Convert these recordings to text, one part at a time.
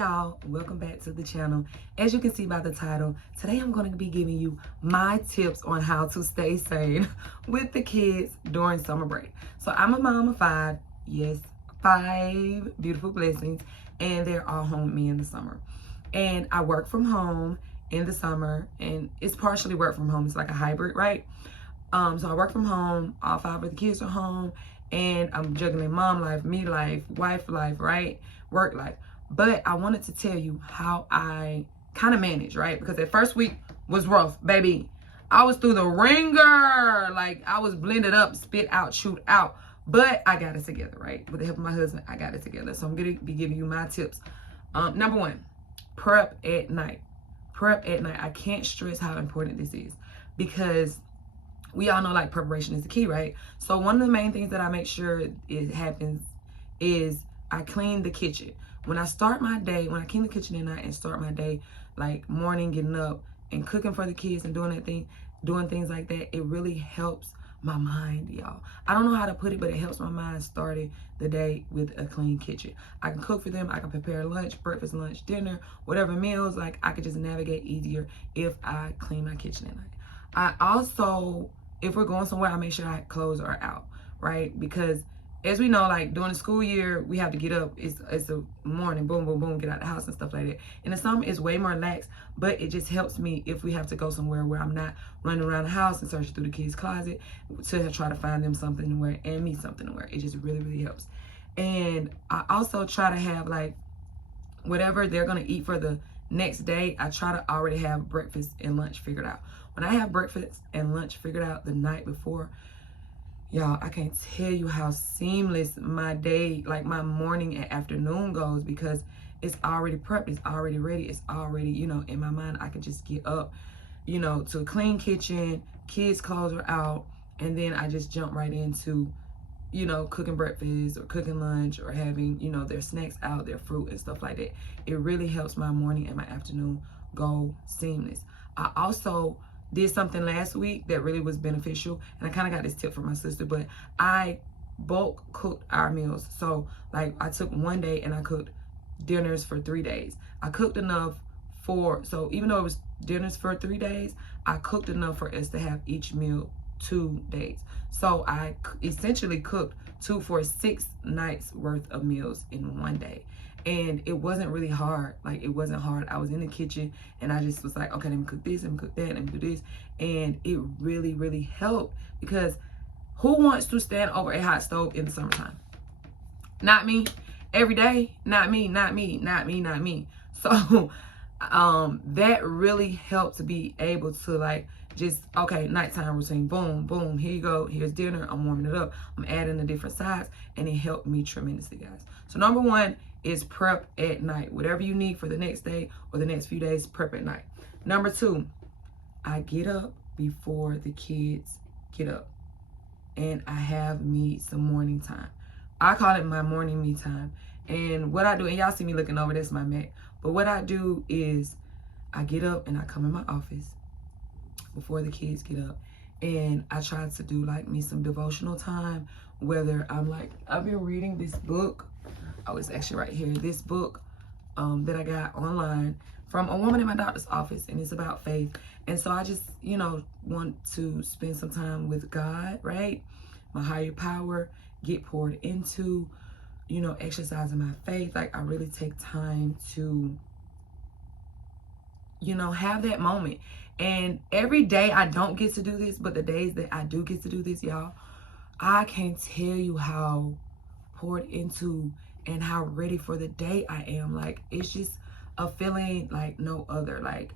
y'all, welcome back to the channel. As you can see by the title, today I'm going to be giving you my tips on how to stay sane with the kids during summer break. So I'm a mom of 5, yes, 5 beautiful blessings, and they're all home with me in the summer. And I work from home in the summer, and it's partially work from home. It's like a hybrid, right? So I work from home, all 5 of the kids are home, and I'm juggling mom life, me life, wife life, right? Work life. But I wanted to tell you how I kind of manage, right? Because that first week was rough, baby. I was through the ringer. Like, I was blended up, spit out, shoot out. But I got it together, right? With the help of my husband, I got it together. So I'm going to be giving you my tips. Number 1, prep at night. Prep at night. I can't stress how important this is because we all know like preparation is the key, right? So one of the main things that I make sure it happens is I clean the kitchen. When I start my day, when I clean the kitchen at night and start my day, like morning, getting up and cooking for the kids and doing things like that, it really helps my mind, y'all. I don't know how to put it, but it helps my mind starting the day with a clean kitchen. I can cook for them. I can prepare lunch, breakfast, lunch, dinner, whatever meals. Like, I could just navigate easier if I clean my kitchen at night. I also, if we're going somewhere, I make sure our clothes are out, right? Because as we know, like during the school year, we have to get up. It's a morning, boom, boom, boom, get out of the house and stuff like that. In the summer, it's way more lax, but it just helps me if we have to go somewhere where I'm not running around the house and searching through the kids' closet to try to find them something to wear and me something to wear. It just really, really helps. And I also try to have like whatever they're gonna eat for the next day, I try to already have breakfast and lunch figured out. When I have breakfast and lunch figured out the night before, y'all, I can't tell you how seamless my day, like my morning and afternoon goes because it's already prepped, it's already ready, it's already, in my mind. I can just get up, to a clean kitchen, kids' clothes are out, and then I just jump right into, cooking breakfast or cooking lunch or having, their snacks out, their fruit and stuff like that. It really helps my morning and my afternoon go seamless. I also did something last week that really was beneficial, and I kind of got this tip from my sister, but I bulk cooked our meals. So like I took one day and I cooked dinners for 3 days. I cooked enough so even though it was dinners for 3 days, I cooked enough for us to have each meal 2 days. So I essentially cooked 2 for 6 nights worth of meals in one day. And it wasn't really hard. Like, it wasn't hard. I was in the kitchen and I just was like, okay, let me cook this, let me cook that, let me do this. And it really, really helped because who wants to stand over a hot stove in the summertime? Not me. Every day, not me, not me, not me, not me. So that really helped to be able to like just, okay, nighttime routine, boom, boom, here you go, here's dinner, I'm warming it up, I'm adding the different sides, and it helped me tremendously, guys. So number 1 is prep at night. Whatever you need for the next day or the next few days, prep at night. Number 2, I get up before the kids get up, and I have me some morning time. I call it my morning me time. And what I do, and y'all see me looking over, that's my Mac. But what I do is I get up and I come in my office before the kids get up. And I try to do like me some devotional time, whether I'm like, I've been reading this book. Oh, it's actually right here. This book that I got online from a woman in my doctor's office, and it's about faith. And so I just, want to spend some time with God, right? My higher power, get poured into, exercising my faith. Like, I really take time to, have that moment. And every day I don't get to do this, but the days that I do get to do this, y'all, I can't tell you how poured into and how ready for the day I am. Like, it's just a feeling like no other. Like,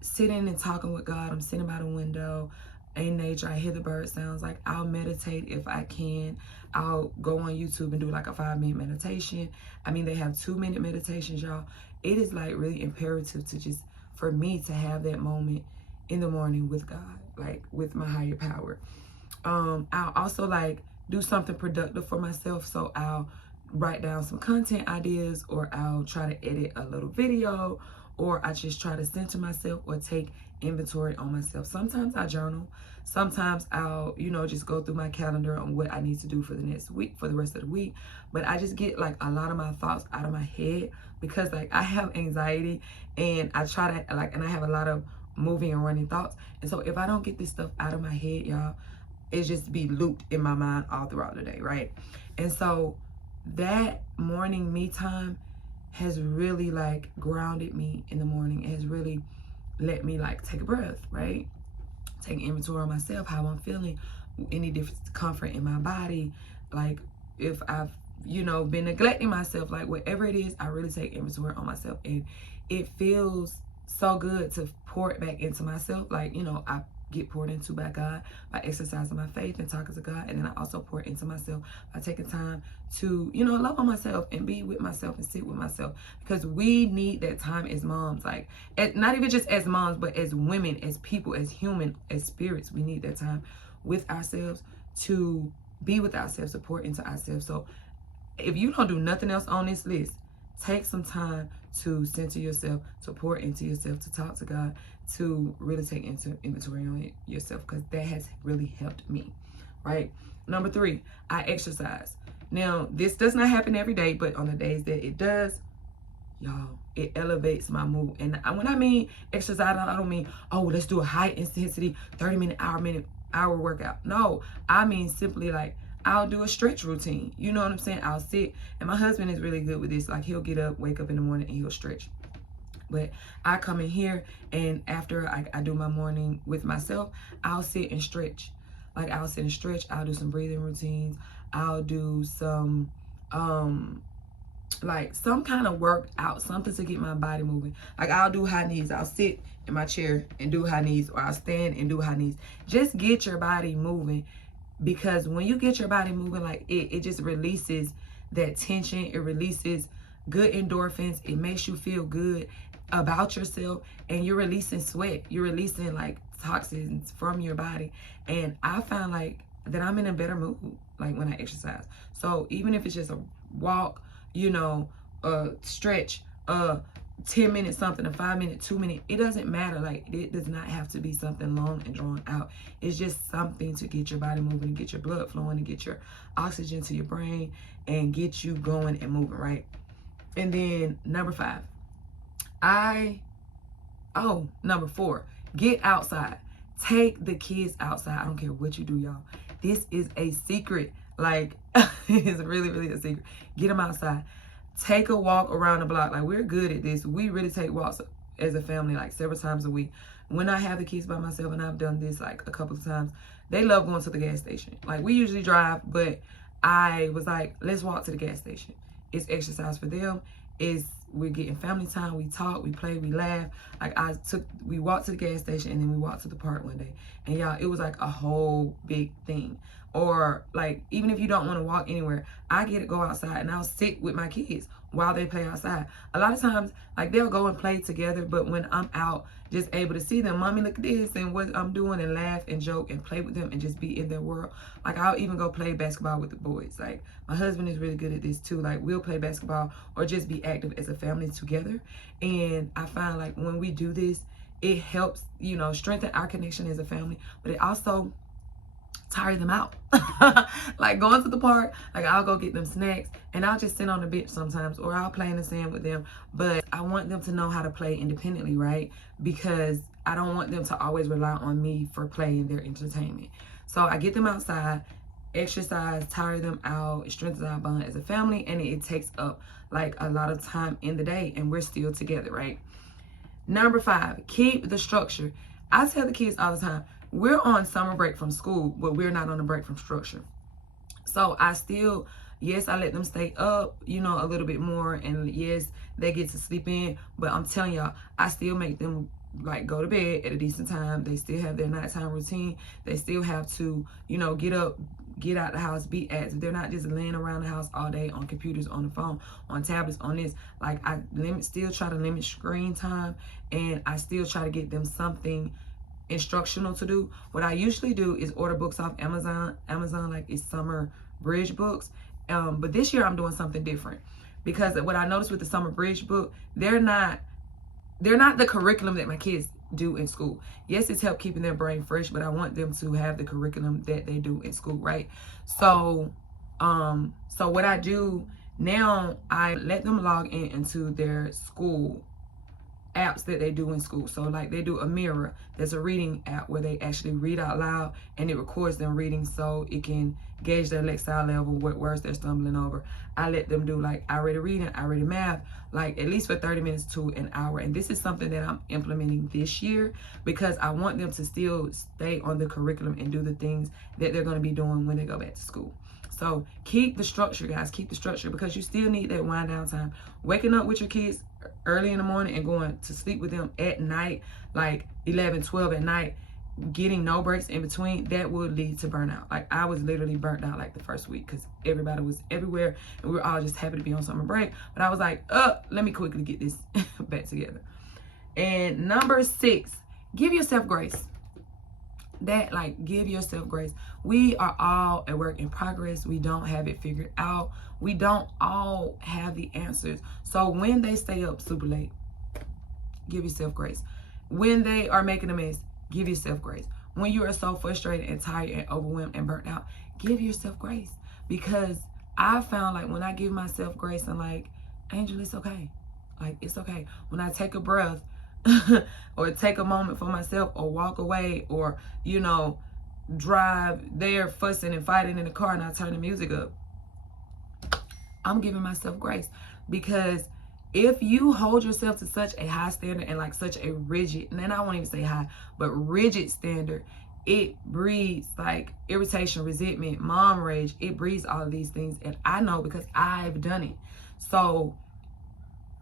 sitting and talking with God. I'm sitting by the window in nature. I hear the bird sounds. Like, I'll meditate if I can. I'll go on YouTube and do like a 5-minute meditation. I mean, they have 2-minute meditations, y'all. It is like really imperative to just, for me to have that moment in the morning with God, like with my higher power. I'll also like do something productive for myself. So I'll write down some content ideas, or I'll try to edit a little video, or I just try to center myself or take inventory on myself. Sometimes I journal. Sometimes I'll, just go through my calendar on what I need to do for the next week, for the rest of the week. But I just get like a lot of my thoughts out of my head because like I have anxiety and I try to like, and I have a lot of moving and running thoughts. And so if I don't get this stuff out of my head, y'all, it's just be looped in my mind all throughout the day, right? And so that morning me time has really like grounded me in the morning. It has really let me like take a breath, right? Take inventory of myself, how I'm feeling, any discomfort in my body, like if I've, you know, been neglecting myself, like whatever it is, I really take inventory on myself. And it feels so good to pour it back into myself. Like, you know, I get poured into by God by exercising my faith and talking to God. And then I also pour it into myself by taking time to, you know, love on myself and be with myself and sit with myself. Because we need that time as moms, like not even just as moms, but as women, as people, as human, as spirits. We need that time with ourselves to be with ourselves, to pour into ourselves. So if you don't do nothing else on this list, take some time to center yourself, to pour into yourself, to talk to God, to really take inventory on yourself, because that has really helped me, right? Number 3, I exercise. Now, this does not happen every day, but on the days that it does, y'all, it elevates my mood. And when I mean exercise, I don't mean, oh, let's do a high intensity 30-minute, hour workout. No, I mean simply like, I'll do a stretch routine. You know what I'm saying? I'll sit, and my husband is really good with this. Like, he'll get up, wake up in the morning, and he'll stretch. But I come in here, and after I do my morning with myself, I'll sit and stretch. Like, I'll sit and stretch. I'll do some breathing routines. I'll do some, like some kind of workout, something to get my body moving. Like, I'll do high knees. I'll sit in my chair and do high knees, or I'll stand and do high knees. Just get your body moving. Because when you get your body moving, like it just releases that tension. It releases good endorphins. It makes you feel good about yourself, and you're releasing sweat. You're releasing like toxins from your body. And I find like that I'm in a better mood like when I exercise. So even if it's just a walk, you know, a stretch, 10 minutes something, a 5 minute, 2 minute, it doesn't matter. Like, it does not have to be something long and drawn out. It's just something to get your body moving and get your blood flowing and get your oxygen to your brain and get you going and moving, right? And then number 5, number 4, get outside. Take the kids outside. I don't care what you do, y'all. This is a secret. Like, it's really, really a secret. Get them outside. Take a walk around the block. Like, we're good at this. We really take walks as a family like several times a week. When I have the kids by myself, and I've done this like a couple of times, they love going to the gas station. Like, we usually drive, but I was like, let's walk to the gas station. It's exercise for them. We're getting family time. We talk, we play, we laugh. Like, we walked to the gas station, and then we walked to the park one day. And y'all, it was like a whole big thing. Or like, even if you don't want to walk anywhere, I get to go outside and I'll sit with my kids while they play outside. A lot of times, like, they'll go and play together, but when I'm out, just able to see them, mommy, look at this and what I'm doing, and laugh and joke and play with them and just be in their world. Like, I'll even go play basketball with the boys. Like, my husband is really good at this too. Like, we'll play basketball or just be active as a family together. And I find like when we do this, it helps, you know, strengthen our connection as a family, but it also tire them out. Like, going to the park, like, I'll go get them snacks and I'll just sit on the bench sometimes, or I'll play in the sand with them. But I want them to know how to play independently, right? Because I don't want them to always rely on me for playing their entertainment. So I get them outside, exercise, tire them out, it strengthens our bond as a family, and it takes up like a lot of time in the day, and we're still together, right? Number 5, keep the structure. I tell the kids all the time, we're on summer break from school, but we're not on a break from structure. So I still, yes, I let them stay up, you know, a little bit more, and yes, they get to sleep in, but I'm telling y'all, I still make them like go to bed at a decent time. They still have their nighttime routine. They still have to, you know, get up, get out the house, be active. They're not just laying around the house all day on computers, on the phone, on tablets, on this. Like, I still try to limit screen time, and I still try to get them something instructional to do. What I usually do is order books off Amazon, like it's summer bridge books. But this year I'm doing something different, because what I noticed with the summer bridge book, they're not the curriculum that my kids do in school. Yes, it's helped keeping their brain fresh, but I want them to have the curriculum that they do in school, right? So what I do Now I let them log into their school apps that they do in school. So like they do a mirror, there's a reading app where they actually read out loud and it records them reading so it can gauge their lexile level, what words they're stumbling over. I let them do like I read a reading, I read a math, like at least for 30 minutes to an hour. And this is something that I'm implementing this year because I want them to still stay on the curriculum and do the things that they're going to be doing when they go back to school. So keep the structure, guys. Keep the structure because you still need that wind down time. Waking up with your kids early in the morning and going to sleep with them at night, like 11, 12 at night, getting no breaks in between, that will lead to burnout. Like I was literally burnt out like the first week because everybody was everywhere and we were all just happy to be on summer break. But I was like, let me quickly get this back together. And number 6, give yourself grace. Give yourself grace. We are all a work in progress. We don't have it figured out. We don't all have the answers. So when they stay up super late, give yourself grace. When they are making a mess, give yourself grace. When you are so frustrated and tired and overwhelmed and burnt out, give yourself grace. Because I found like when I give myself grace, I'm like, Angel, it's okay. Like, it's okay. When I take a breath, or take a moment for myself, or walk away, or drive there fussing and fighting in the car and I turn the music up, I'm giving myself grace. Because if you hold yourself to such a high standard and like such a rigid, and then I won't even say high, but rigid standard, it breeds like irritation, resentment, mom rage. It breeds all of these things, and I know because I've done it. So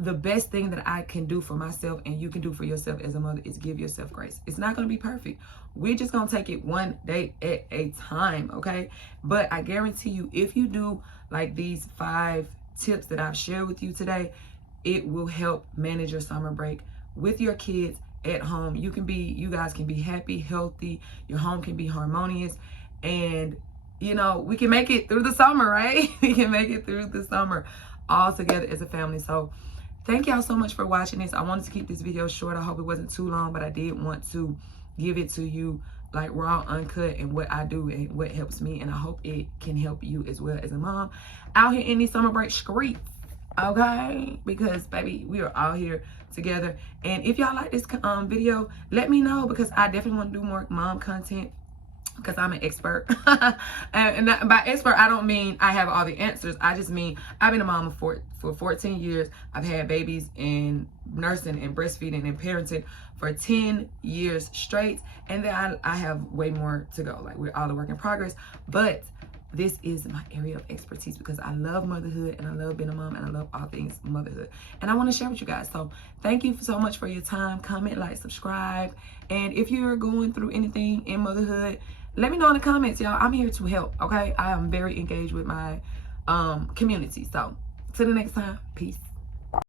the best thing that I can do for myself and you can do for yourself as a mother is give yourself grace. It's not going to be perfect. We're just going to take it one day at a time, okay? But I guarantee you, if you do like these 5 tips that I've shared with you today, it will help manage your summer break with your kids at home. You guys can be happy, healthy. Your home can be harmonious. And, we can make it through the summer, right? We can make it through the summer all together as a family. So thank y'all so much for watching this. I wanted to keep this video short. I hope it wasn't too long, but I did want to give it to you like raw, uncut, and what I do and what helps me. And I hope it can help you as well as a mom out here in these summer break streets, okay? Because, baby, we are all here together. And if y'all like this video, let me know because I definitely want to do more mom content. Because I'm an expert. and by expert, I don't mean I have all the answers. I just mean I've been a mom for 14 years. I've had babies in nursing and breastfeeding and parenting for 10 years straight. And then I have way more to go. Like, we're all a work in progress. But this is my area of expertise because I love motherhood and I love being a mom and I love all things motherhood. And I want to share with you guys. So thank you so much for your time. Comment, like, subscribe. And if you're going through anything in motherhood, let me know in the comments, y'all. I'm here to help, okay? I am very engaged with my community. So till the next time, peace.